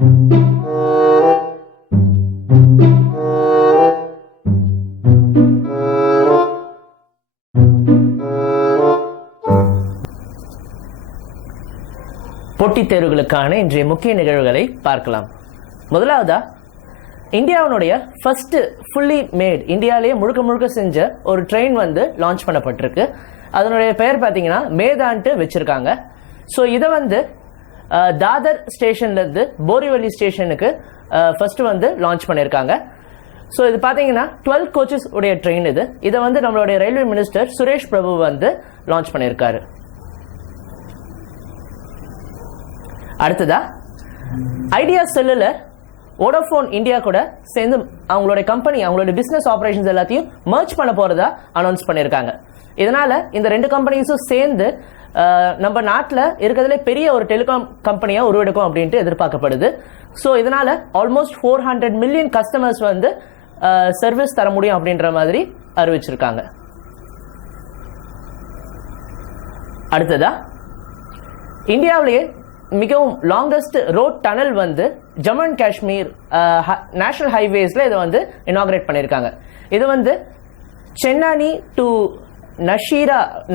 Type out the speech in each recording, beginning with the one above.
போட்டித் தேர்வுகளுக்கான இன்றைய முக்கிய நிகழ்வுகளை பார்க்கலாம். முதலாவதா, இந்தியாவினுடைய ஃபர்ஸ்ட் ஃபுல்லி மேட், இந்தியாவிலேயே முழுக்க முழுக்க செஞ்ச ஒரு ட்ரெயின் வந்து லான்ச் பண்ணப்பட்டிருக்கு. அதனுடைய பெயர் பார்த்தீங்கன்னா மேதான்ட்டு வச்சிருக்காங்க. ஸோ இதை வந்து தாதர் ஸ்டேஷன்லேருந்து போரிவலி ஸ்டேஷனுக்கு ஃபர்ஸ்ட் வந்து லான்ச் பண்ணியிருக்காங்க. ஸோ இது பார்த்தீங்கன்னா 12 கோச்சஸ் உடைய ட்ரெயின் இது. இதை வந்து நம்மளுடைய ரயில்வே மினிஸ்டர் சுரேஷ் பிரபு வந்து லான்ச் பண்ணியிருக்காரு. அடுத்ததா, ஐடியா செல்லுலர் வோடோஃபோன் இந்தியா கூட சேர்ந்து அவங்களுடைய கம்பெனி, அவங்களுடைய பிசினஸ் ஆபரேஷன்ஸ் எல்லாத்தையும் மர்ஜ் பண்ண போறதா அனௌன்ஸ் பண்ணியிருக்காங்க. இதனால இந்த ரெண்டு கம்பெனிஸும் சேர்ந்து நம்ம நாட்டில் இருக்கிறதுல பெரிய ஒரு டெலிகாம் கம்பெனியா உருவெடுக்கும் அப்படின்ட்டு எதிர்பார்க்கப்படுது. ஸோ இதனால ஆல்மோஸ்ட் 400 மில்லியன் கஸ்டமர்ஸ் வந்து சர்வீஸ் தர முடியும் அப்படின்ற மாதிரி அறிவிச்சிருக்காங்க. அடுத்ததா, இந்தியாவிலேயே மிகவும் லாங்கஸ்ட் ரோட் டனல் வந்து ஜம்மு அண்ட் காஷ்மீர் நேஷனல் ஹைவேஸ்ல இதை வந்து இனாகிரேட் பண்ணியிருக்காங்க. இது வந்து சென்னானி டு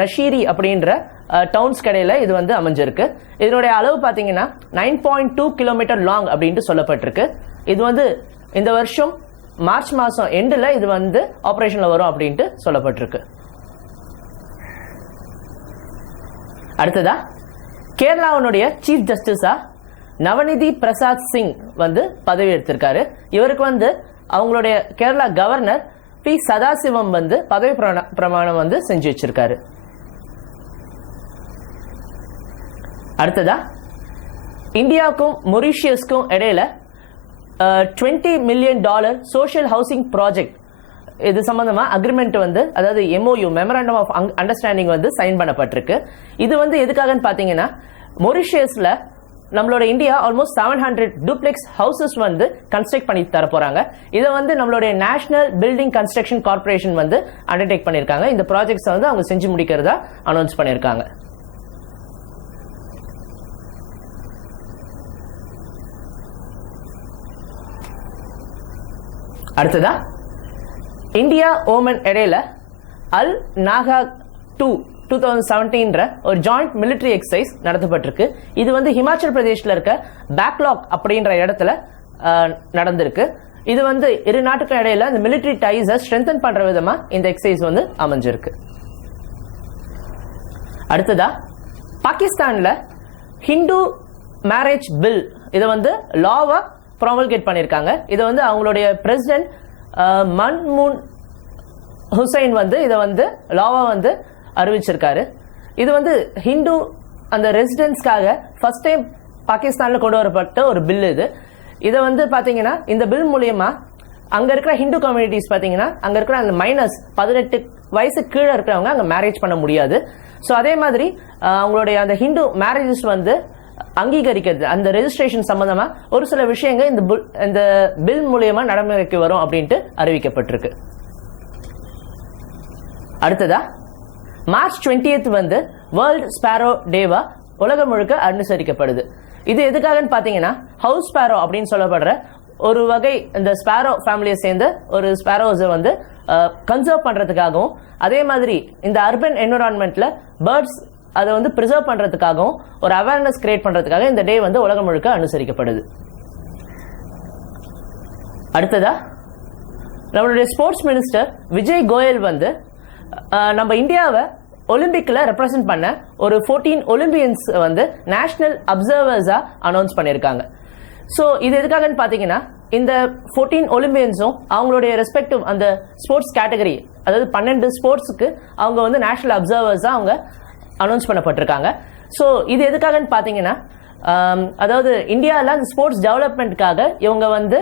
நஷீரி அப்படின்ற டவுன்ஸ் கடையில் இது வந்து அமைஞ்சிருக்கு. இதனுடைய அளவு பார்த்தீங்கன்னா 9.2 கிலோமீட்டர் லாங் அப்படின்ட்டு சொல்லப்பட்டிருக்கு. இது வந்து இந்த வருஷம் மார்ச் மாதம் எண்டில் இது வந்து ஆப்ரேஷனில் வரும் அப்படின்ட்டு சொல்லப்பட்டிருக்கு. அடுத்ததா, கேரளாவுடைய சீஃப் ஜஸ்டிஸா நவநிதி பிரசாத் சிங் வந்து பதவி எடுத்திருக்காரு. இவருக்கு வந்து அவங்களுடைய கேரளா கவர்னர் பி சதாசிவம் வந்து பதவி பிரமாணம் வந்து செஞ்சு வச்சிருக்காரு. அடுத்ததா, இந்தியாவுக்கும் மொரீஷியஸ்க்கும் இடையில $20 மில்லியன் சோஷியல் ஹவுசிங் ப்ராஜெக்ட் இது சம்பந்தமா அக்ரிமெண்ட் வந்து, அதாவது MOU மெமரண்டம் ஆஃப் அண்டர்ஸ்டாண்டிங் வந்து சைன் பண்ணப்பட்டிருக்கு. இது வந்து எதுக்காகன்னு பாத்தீங்கன்னா, மொரீஷியஸ்ல நம்மளோட இந்தியா ஆல்மோஸ்ட் 700 டூப்ளெக்ஸ் ஹவுசஸ் வந்து கன்ஸ்ட்ரக்ட் பண்ணி தர போறாங்க. இதை வந்து நம்மளுடைய நேஷனல் பில்டிங் கன்ஸ்ட்ரக்ஷன் கார்பரேஷன் வந்து அண்டர்டேக் பண்ணிருக்காங்க. இந்த ப்ராஜெக்ட்ஸ் வந்து அவங்க செஞ்சு முடிக்கிறதா அனௌன்ஸ் பண்ணிருக்காங்க. அடுத்ததா, இந்தியா ஓமன் இடையில அல் நாகா 2017 ஒரு ஜாயிண்ட் மிலிட்டரி எக்ஸசைஸ் நடத்தப்பட்டிருக்கு. இது வந்து ஹிமாச்சல் பிரதேஷ்ல இருக்க பேக்லாக் அப்படின்ற இடத்துல நடந்திருக்கு. இது வந்து இரு நாட்டுக்கும் இடையில இந்த மிலிட்டரி டைஸை ஸ்ட்ரென்தன் பண்ற விதமா இந்த எக்ஸசைஸ் வந்து அமைஞ்சிருக்கு. அடுத்ததா, பாகிஸ்தான்ல ஹிந்து மேரேஜ் பில் இதை வந்து லாவா ப்ராமல்கேட் பண்ணியிருக்காங்க. இதை வந்து அவங்களுடைய பிரசிடென்ட் மன்மூன் ஹுசைன் வந்து இதை வந்து லாவா வந்து அறிவிச்சிருக்காரு. இது வந்து ஹிந்து அந்த ரெசிடென்ட்ஸ்க்காக ஃபர்ஸ்ட் டைம் பாகிஸ்தான்ல கொண்டு வரப்பட்ட ஒரு பில் இது. இதை வந்து பாத்தீங்கன்னா இந்த பில் மூலியமா அங்க இருக்கிற ஹிந்து கம்யூனிட்டிஸ் பாத்தீங்கன்னா அங்க இருக்கிற அந்த மைனஸ் 18 வயசு கீழே இருக்கிறவங்க அங்க மேரேஜ் பண்ண முடியாது. ஸோ அதே மாதிரி அவங்களுடைய அந்த ஹிந்து மேரேஜஸ் வந்து அங்கீகரிக்கிறது, அந்த ரெஜிஸ்ட்ரேஷன் சம்பந்தமா ஒரு சில விஷயங்கள் இந்த பில் மூலியமா நடைமுறைக்கு வரும் அப்படின்ட்டு அறிவிக்கப்பட்டிருக்கு. அடுத்ததா, மார்ச் 20 வந்து வேர்ல்ட் ஸ்பாரோ டேவா உலகம் முழுக்க அனுசரிக்கப்படுது. இது எதுக்காகன்னு பாத்தீங்கன்னா, ஹவுஸ் ஸ்பாரோ அப்படின்னு சொல்லப்படுற ஒரு வகை இந்த ஸ்பாரோ ஃபேமிலியை சேர்ந்த ஒரு ஸ்பாரோஸை வந்து கன்சர்வ் பண்றதுக்காகவும், அதே மாதிரி இந்த அர்பன் என்விரான்மெண்ட்ல பேர்ட்ஸ் அதை வந்து பிரிசர்வ் பண்றதுக்காகவும் ஒரு அவேர்னஸ் கிரியேட் பண்றதுக்காக இந்த டே வந்து உலகம் முழுக்க அனுசரிக்கப்படுது. அடுத்ததா, நம்மளுடைய ஸ்போர்ட்ஸ் மினிஸ்டர் விஜய் கோயல் வந்து நம்ம இந்தியாவை ஒலிம்பிக்ல ரெப்ரசென்ட் பண்ண ஒரு 14 ஒலிம்பியன்ஸ் வந்து நேஷனல் அப்சர்வர்ஸா அனௌன்ஸ் பண்ணியிருக்காங்க. ஸோ இது எதுக்காகன்னு பாத்தீங்கன்னா, இந்த 14 ஒலிம்பியன்ஸும் அவங்களுடைய ரெஸ்பெக்டிவ் அந்த ஸ்போர்ட்ஸ் கேட்டகரி, அதாவது 12 ஸ்போர்ட்ஸுக்கு அவங்க வந்து நேஷனல் அப்சர்வர்ஸா அவங்க அனௌன்ஸ் பண்ணப்பட்டிருக்காங்க. ஸோ இது எதுக்காகன்னு பாத்தீங்கன்னா, அதாவது இந்தியாவில் அந்த ஸ்போர்ட்ஸ் டெவலப்மெண்ட்காக இவங்க வந்து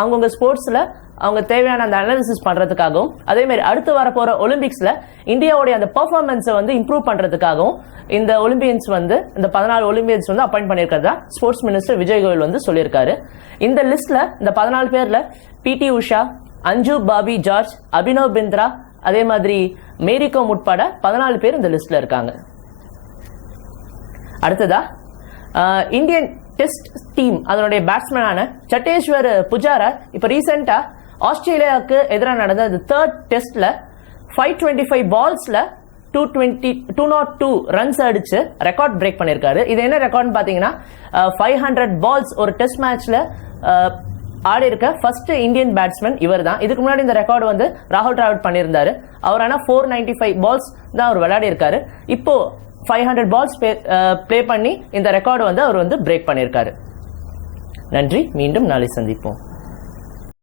அவங்கவுங்க ஸ்போர்ட்ஸ்ல அவங்க தேவையான அந்த அனாலிசிஸ் பண்றதுக்காகவும், அதே மாதிரி அடுத்து வரப்போற ஒலிம்பிக்ஸ்ல இந்தியாவுடைய அந்த பெர்ஃபார்மன்ஸை வந்து இம்ப்ரூவ் பண்றதுக்காகவும் இந்த ஒலிம்பியன்ஸ் வந்து இந்த 14 ஒலிம்பியன்ஸ் வந்து அப்பாயிண்ட் பண்ணியிருக்கிறதா ஸ்போர்ட்ஸ் மினிஸ்டர் விஜய் கோயல் வந்து சொல்லியிருக்காரு. இந்த லிஸ்ட்ல இந்த 14 பேர்ல PT உஷா, அஞ்சு பாபி ஜார்ஜ், அபினவ் பிந்த்ரா, அதே மாதிரி மேரிகோம் உட்பட 14 பேர் இந்த லிஸ்ட்ல இருக்காங்க. அடுத்ததா, இந்தியன் டெஸ்ட் டீம் அதனுடைய பேட்ஸ்மேனான சட்டேஸ்வர் புஜாரா இப்ப ரீசெண்டா ஆஸ்திரேலியாவுக்கு எதிராக நடந்த தேர்ட் டெஸ்ட்ல 525 பால்ஸ்ல 202 ரன்ஸ் அடிச்சு ரெக்கார்ட் பிரேக் பண்ணிருக்காரு. இது என்ன ரெக்கார்ட் பாத்தீங்கன்னா 500 பால்ஸ் ஒரு டெஸ்ட் மேட்ச்ல ஆடி இருக்க ஃபர்ஸ்ட் இந்தியன் பேட்ஸ்மேன் இவர் தான். இதுக்கு முன்னாடி இந்த ரெக்கார்டு வந்து ராகுல் டிராவிட் பண்ணியிருந்தாரு. அவர் ஆனா 495 பால்ஸ் தான் அவர் விளையாடி இருக்காரு. இப்போ 500 பால்ஸ் பிளே பண்ணி இந்த ரெக்கார்டு வந்து அவர் வந்து பிரேக் பண்ணியிருக்காரு. நன்றி, மீண்டும் நாளை சந்திப்போம்.